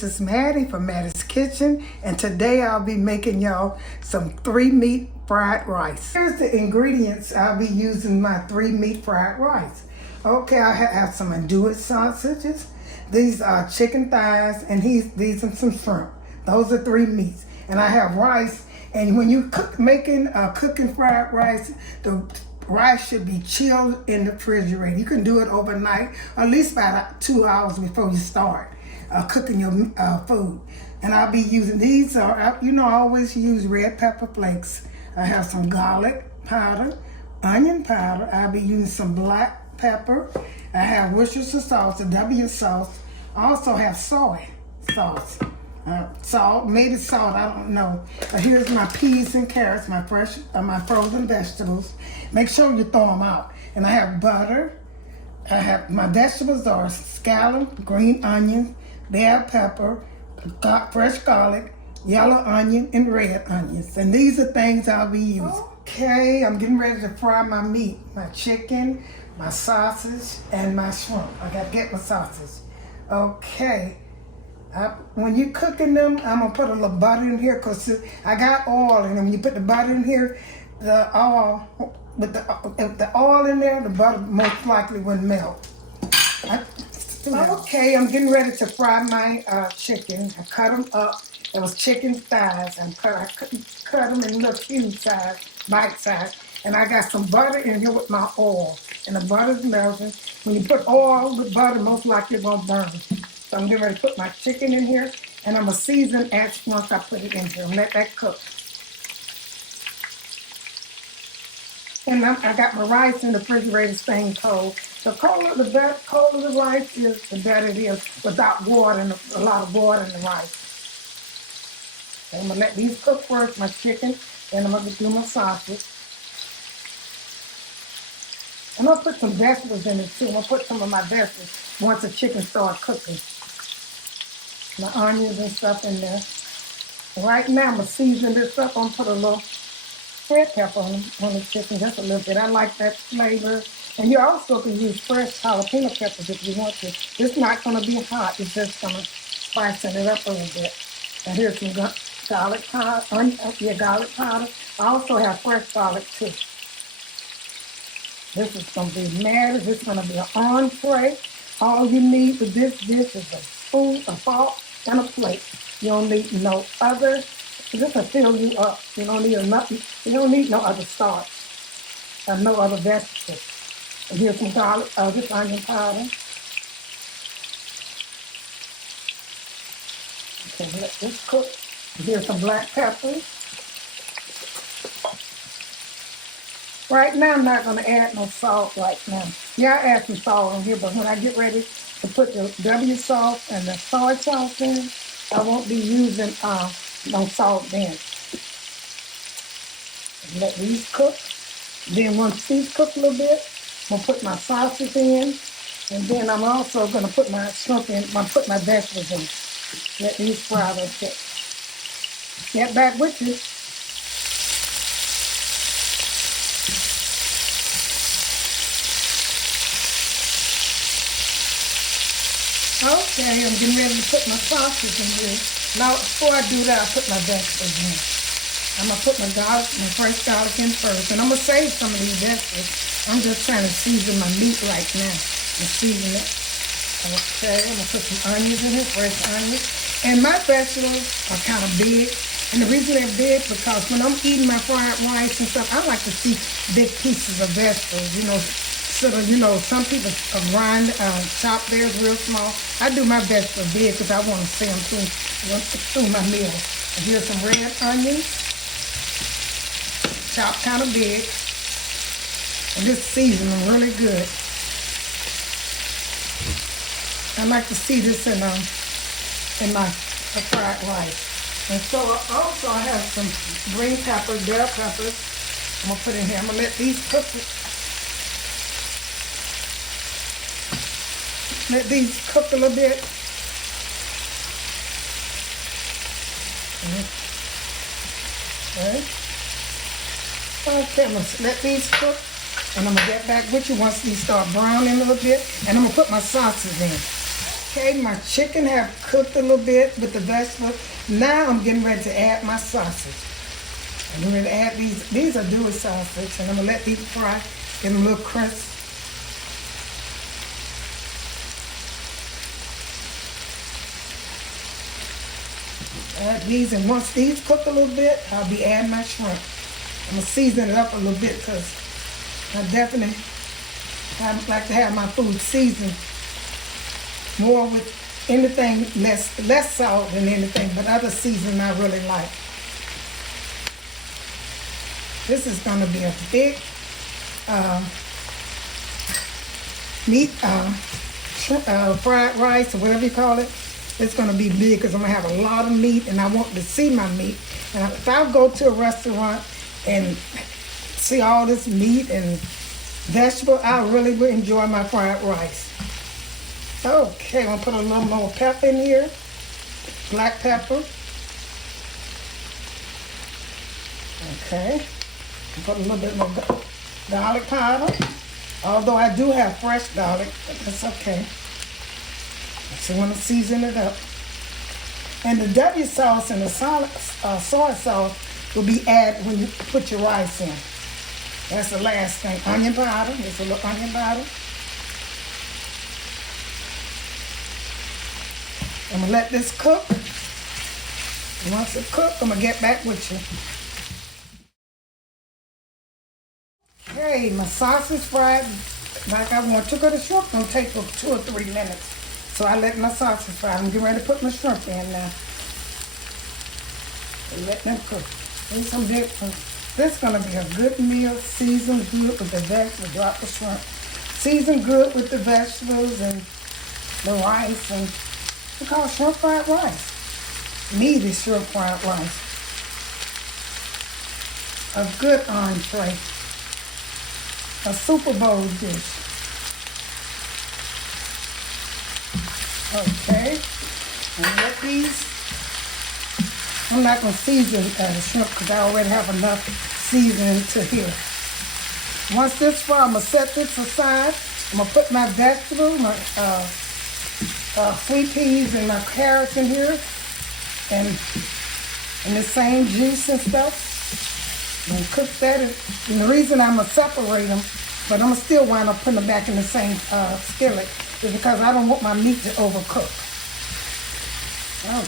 this is Mattie from Mattie's Kitchen, and today I'll be making y'all some 3-meat fried rice. Here's the ingredients I'll be using my 3-meat fried rice. Okay, I have some andouille sausages. These are chicken thighs, and these are some shrimp. Those are 3 meats. And I have rice, and when you cooking fried rice, the rice should be chilled in the refrigerator. You can do it overnight, or at least about 2 hours before you start cooking your food. And I'll be using these. I always use red pepper flakes. I have some garlic powder, onion powder. I'll be using some black pepper. I have Worcestershire sauce, a W sauce. I also have soy sauce. Salt, maybe salt, I don't know. Here's my peas and carrots, my frozen vegetables. Make sure you throw them out. And I have butter. I have my vegetables are scallop, green onions, bell pepper, fresh garlic, yellow onion, and red onions. And these are things I'll be using. Okay, I'm getting ready to fry my meat, my chicken, my sausage, and my shrimp. I gotta get my sausage. Okay. When you're cooking them, I'm gonna put a little butter in here because I got oil in them. When you put the butter in here, the oil in there, the butter most likely wouldn't melt. Okay, I'm getting ready to fry my chicken. I cut them up. It was chicken thighs. I cut them in little cube size, bite size. And I got some butter in here with my oil. And the butter's melting. When you put oil with butter, most likely it's gonna burn. So I'm getting ready to put my chicken in here, and I'm going to season once I put it in here and let that cook. And I got my rice in the refrigerator staying cold. The colder the rice is, the better it is without water and a lot of water in the rice. And I'm going to let these cook first, my chicken, then I'm going to do my sausage. I'm going to put some vegetables in it too. I'm going to put some of my vegetables once the chicken starts cooking. My onions and stuff in there. Right now, I'm going to season this up. I'm going to put a little red pepper on the chicken, just a little bit. I like that flavor. And you also can use fresh jalapeno peppers if you want to. It's not going to be hot. It's just going to spice it up a little bit. And here's some garlic powder. Garlic powder. I also have fresh garlic too. This is going to be Mattie. This is going to be an entree. All you need for this dish is a spoon, a fork, and a plate. You don't need no other. This will fill you up. You don't need nothing. You don't need no other starch or no other vegetables. And here's some garlic, this onion powder. Okay, let this cook. Here's some black pepper. Right now, I'm not going to add no salt right now. Yeah, I add some salt in here, but when I get ready to put the W sauce and the soy sauce in, I won't be using no salt then. Let these cook. Then once these cook a little bit, I'm going to put my sausage in, and then I'm also going to put my shrimp in, put my vegetables in. Let these fry a little bit. Get back with you. Okay, I'm getting ready to put my sausage in here. Now, before I do that, I'll put my vegetables in. I'm going to put my fresh garlic in first. And I'm going to save some of these vegetables. I'm just trying to season my meat right now. And season it. Okay, I'm going to put some onions in here, fresh onions. And my vegetables are kind of big. And the reason they're big because when I'm eating my fried rice and stuff, I like to see big pieces of vegetables, So, some people chop theirs real small. I do my best for big because I want to see them through my meal. And here's some red onions, chopped kind of big. And this seasoning really good. I like to see this in my fried rice. And so also I have some green peppers, bell peppers. I'm going to put in here. I'm going to let these cook. Let these cook a little bit. Okay, I'm going to let these cook. And I'm going to get back with you once these start browning a little bit. And I'm going to put my sauces in. Okay, my chicken have cooked a little bit with the vegetables. Now I'm getting ready to add my sausage. I'm going to add these. These are Dewey sausage, and I'm going to let these fry, get them a little crisp. Add these, and once these cook a little bit, I'll be adding my shrimp. I'm going to season it up a little bit because I definitely like to have my food seasoned more with anything, less salt than anything, but other seasoning I really like. This is going to be a big meat fried rice or whatever you call it. It's going to be big because I'm going to have a lot of meat and I want to see my meat. And if I go to a restaurant and see all this meat and vegetable, I really will enjoy my fried rice. Okay, I'm going to put a little more pepper in here. Black pepper. Okay. Put a little bit more garlic powder. Although I do have fresh garlic, but that's okay. So I'm going to season it up. And the W sauce and the soy sauce will be added when you put your rice in. That's the last thing. Onion powder. Just a little onion powder. I'm going to let this cook. And once it cooks, I'm going to get back with you. Okay, my sausage fried like I want to. The shrimp gonna take for 2 or 3 minutes. So I let my sausage fry. I'm getting ready to put my shrimp in now. And let them cook. There's some different. This is gonna be a good meal, seasoned good with the vegetables. Drop the shrimp. Seasoned good with the vegetables and the rice, and we call it shrimp fried rice. Meaty shrimp fried rice. A good entree. A Super Bowl dish. Okay, and let these, I'm not going to season the shrimp because I already have enough seasoning to here. Once this fry, I'm going to set this aside. I'm going to put my vegetables, my sweet peas and my carrots in here, and the same juice and stuff. And cook that, and the reason I'm gonna separate them, but I'm gonna still wind up putting them back in the same skillet, is because I don't want my meat to overcook.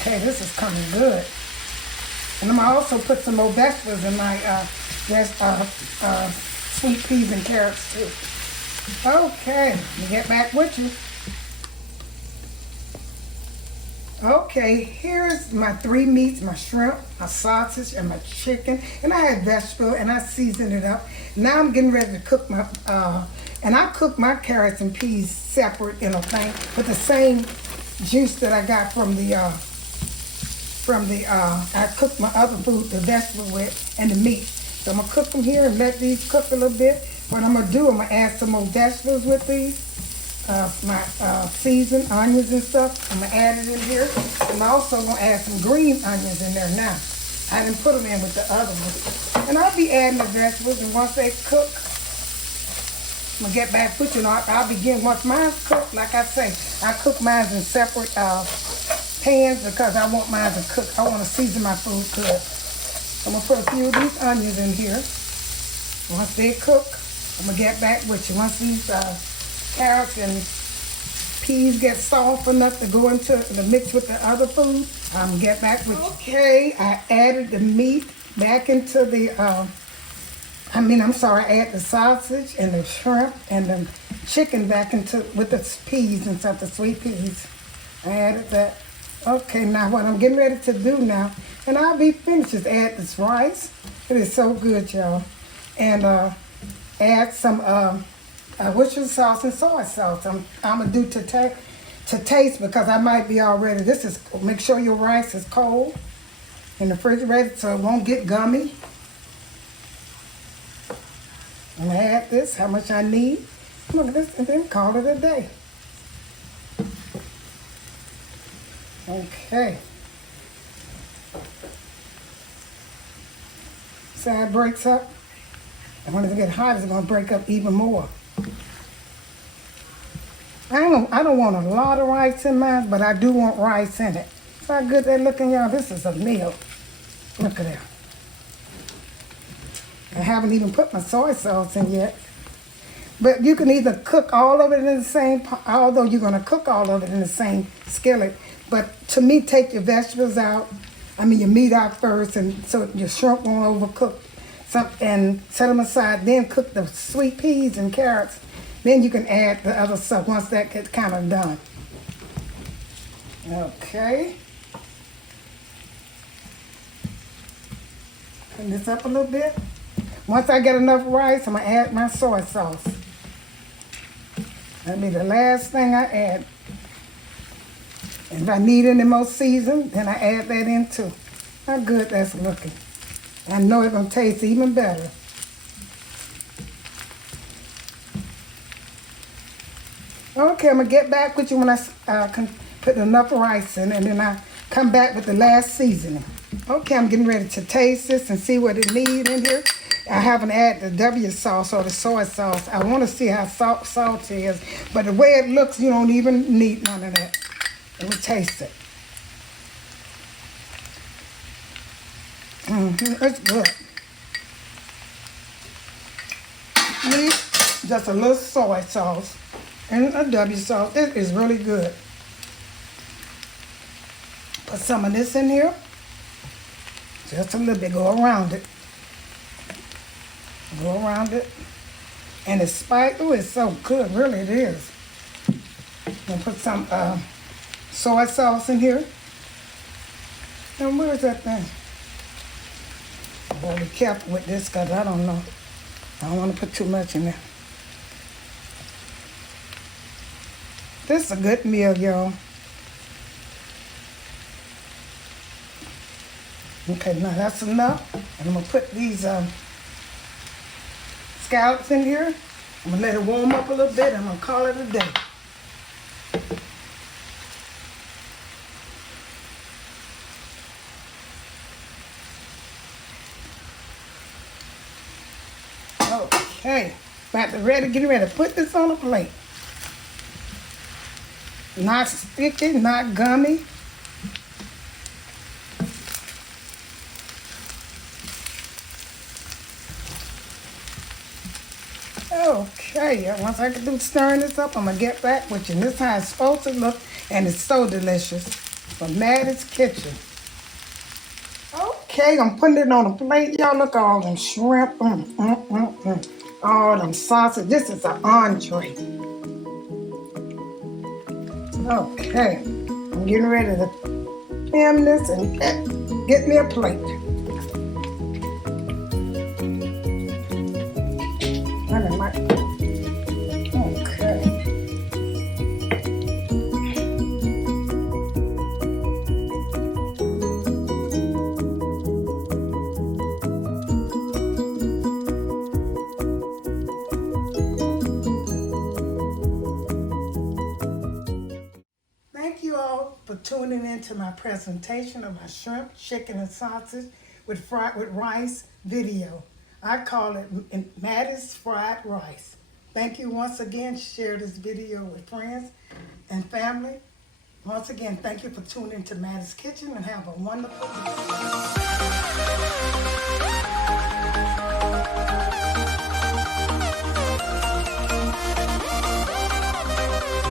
Okay, this is coming good. And I'm gonna also put some more vegetables in my sweet peas and carrots too. Okay, let me get back with you. Okay, here's my 3 meats, my shrimp, my sausage, and my chicken. And I had vegetable, and I seasoned it up. Now I'm getting ready to cook my, and I cook my carrots and peas separate in a thing with the same juice that I got from the I cooked my other food, the vegetable with, and the meat. So I'm gonna cook them here and let these cook a little bit. What I'm gonna do, I'm gonna add some more vegetables with these. My seasoned onions and stuff. I'm going to add it in here. I'm also going to add some green onions in there now. I didn't put them in with the other ones. And I'll be adding the vegetables, and once they cook, I'm going to get back with you. And I'll begin, once mine's cooked, like I say, I cook mine in separate pans because I want mine to cook. I want to season my food good. So I'm going to put a few of these onions in here. Once they cook, I'm going to get back with you. Once these carrots and peas get soft enough to go into the mix with the other food, I'm get back with you. Okay, I added the meat back into the, I add the sausage and the shrimp and the chicken back into, with the peas and stuff, the sweet peas. I added that. Okay, now what I'm getting ready to do now, and I'll be finished, is add this rice. It is so good, y'all. And add some, Worcestershire sauce and soy sauce. I'm gonna do to taste because I might be already. This is, make sure your rice is cold in the refrigerator so it won't get gummy. I'm gonna add this, how much I need. Look at this, and then call it a day. Okay. See how it breaks up? And when it gets hot, it's gonna break up even more. I I don't want a lot of rice in mine, but I do want rice in it. See how good that looking, y'all? This is a meal. Look at that. I haven't even put my soy sauce in yet. But you can either cook all of it in the same, although you're going to cook all of it in the same skillet. But to me, take your vegetables out, your meat out first, and so your shrimp won't overcook. And set them aside. Then cook the sweet peas and carrots. Then you can add the other stuff once that gets kind of done. Okay. Clean this up a little bit. Once I get enough rice, I'm going to add my soy sauce. That'll be the last thing I add. And if I need any more season, then I add that in too. How good that's looking. I know it's going to taste even better. Okay, I'm going to get back with you when I can put enough rice in, and then I come back with the last seasoning. Okay, I'm getting ready to taste this and see what it needs in here. I haven't added the W sauce or the soy sauce. I want to see how salty it is. But the way it looks, you don't even need none of that. Let me taste it. It's good. Need just a little soy sauce and a W sauce. It is really good. Put some of this in here. Just a little bit. Go around it. Go around it. And it's spicy. Oh, it's so good. Really, it is. I'm going to put some soy sauce in here. And where's that thing? I'll be careful with this because I don't know. I don't want to put too much in there. This is a good meal, y'all. Okay, now that's enough. And I'm going to put these scallops in here. I'm going to let it warm up a little bit. I'm going to call it a day. Okay, getting ready to put this on a plate. Not sticky, not gummy. Okay, once I get through stirring this up, I'm going to get back with you. And this is how it's supposed to look, and it's so delicious. From Mattie's Kitchen. Okay, I'm putting it on a plate. Y'all look at all them shrimp. All them sausage. This is an entree. Okay, I'm getting ready to film this and get me a plate. Okay. Thank you all for tuning in to my presentation of my shrimp, chicken, and sausage with rice video. I call it Mattie's Fried Rice. Thank you once again. Share this video with friends and family. Once again, thank you for tuning in to Mattie's Kitchen and have a wonderful day.